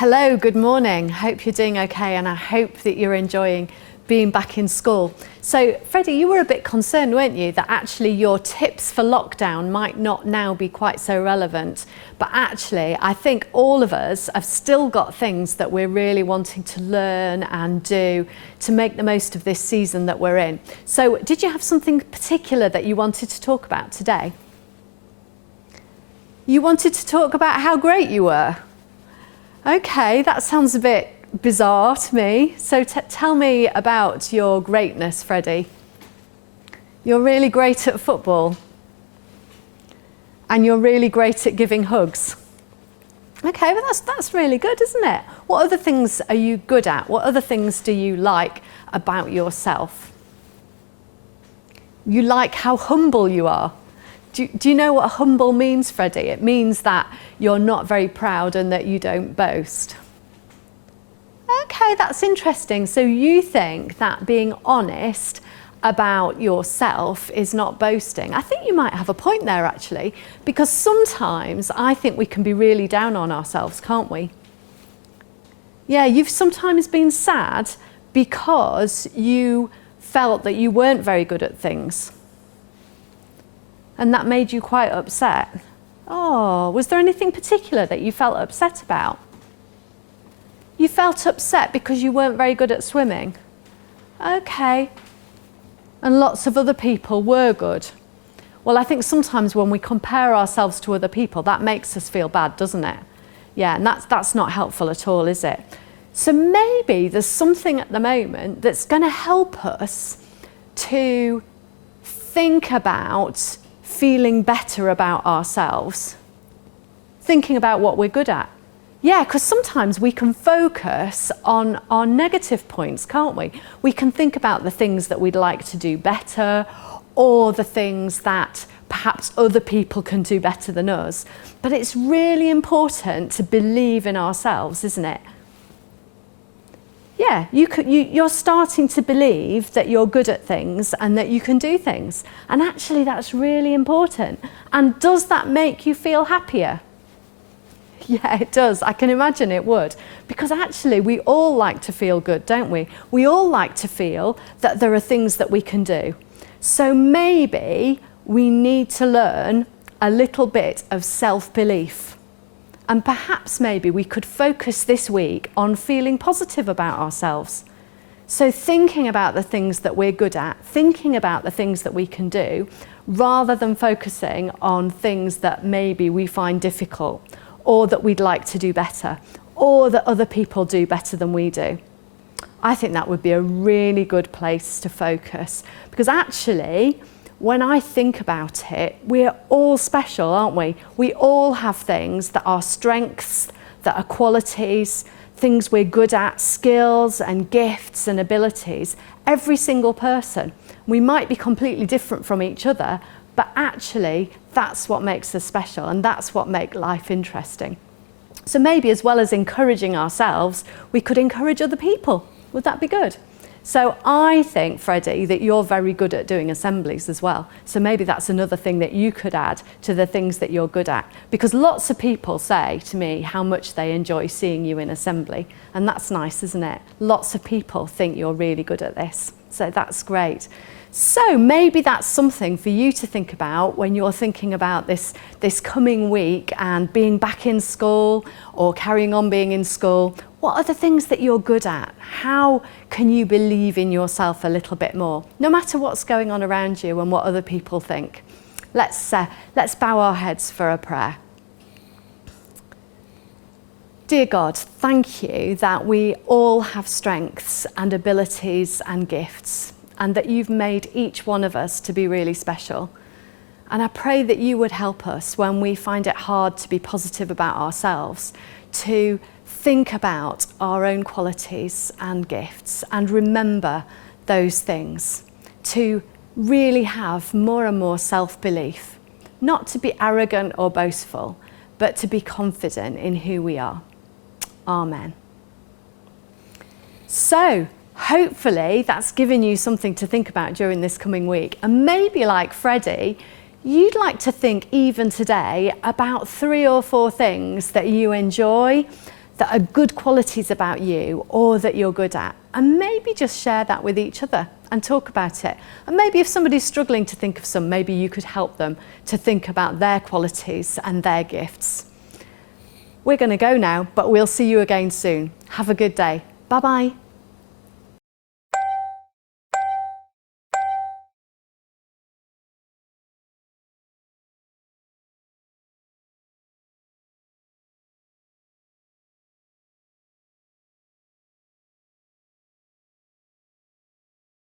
Hello, good morning. Hope you're doing okay, and I hope that you're enjoying being back in school. So, Freddie, you were a bit concerned, weren't you, that actually your tips for lockdown might not now be quite so relevant. But actually, I think all of us have still got things that we're really wanting to learn and do to make the most of this season that we're in. So, did you have something particular that you wanted to talk about today? You wanted to talk about how great you were? Okay, that sounds a bit bizarre to me. So tell me about your greatness, Freddie. You're really great at football. And you're really great at giving hugs. Okay, well that's really good, isn't it? What other things are you good at? What other things do you like about yourself? You like how humble you are. Do you know what humble means, Freddie? It means that you're not very proud and that you don't boast. Okay, that's interesting. So you think that being honest about yourself is not boasting. I think you might have a point there, actually, because sometimes I think we can be really down on ourselves, can't we? Yeah, you've sometimes been sad because you felt that you weren't very good at things. And that made you quite upset. Oh, was there anything particular that you felt upset about? You felt upset because you weren't very good at swimming. Okay. And lots of other people were good. Well, I think sometimes when we compare ourselves to other people, that makes us feel bad, doesn't it? Yeah, and that's not helpful at all, is it? So maybe there's something at the moment that's going to help us to think about feeling better about ourselves, thinking about what we're good at. Yeah, because sometimes we can focus on our negative points, can't we? We can think about the things that we'd like to do better, or the things that perhaps other people can do better than us. But it's really important to believe in ourselves, isn't it? Yeah, you're starting to believe that you're good at things and that you can do things. And actually, that's really important. And does that make you feel happier? Yeah, it does. I can imagine it would. Because actually, we all like to feel good, don't we? We all like to feel that there are things that we can do. So maybe we need to learn a little bit of self-belief. And perhaps maybe we could focus this week on feeling positive about ourselves. So thinking about the things that we're good at, thinking about the things that we can do, rather than focusing on things that maybe we find difficult, or that we'd like to do better, or that other people do better than we do. I think that would be a really good place to focus, because actually, when I think about it, we're all special, aren't we? We all have things that are strengths, that are qualities, things we're good at, skills and gifts and abilities. Every single person. We might be completely different from each other, but actually that's what makes us special, and that's what makes life interesting. So maybe as well as encouraging ourselves, we could encourage other people. Would that be good? So I think, Freddie, that you're very good at doing assemblies as well. So maybe that's another thing that you could add to the things that you're good at. Because lots of people say to me how much they enjoy seeing you in assembly. And that's nice, isn't it? Lots of people think you're really good at this. So that's great. So maybe that's something for you to think about when you're thinking about this coming week and being back in school or carrying on being in school. What are the things that you're good at? How can you believe in yourself a little bit more, no matter what's going on around you and what other people think? Let's bow our heads for a prayer. Dear God, thank you that we all have strengths and abilities and gifts, and that you've made each one of us to be really special. And I pray that you would help us when we find it hard to be positive about ourselves, to think about our own qualities and gifts and remember those things, to really have more and more self-belief, not to be arrogant or boastful, but to be confident in who we are. Amen. So, hopefully that's given you something to think about during this coming week. And maybe like Freddie, you'd like to think even today about 3 or 4 things that you enjoy, that are good qualities about you or that you're good at, and maybe just share that with each other and talk about it. And maybe if somebody's struggling to think of some, maybe you could help them to think about their qualities and their gifts. We're going to go now, but we'll see you again soon. Have a good day. Bye-bye.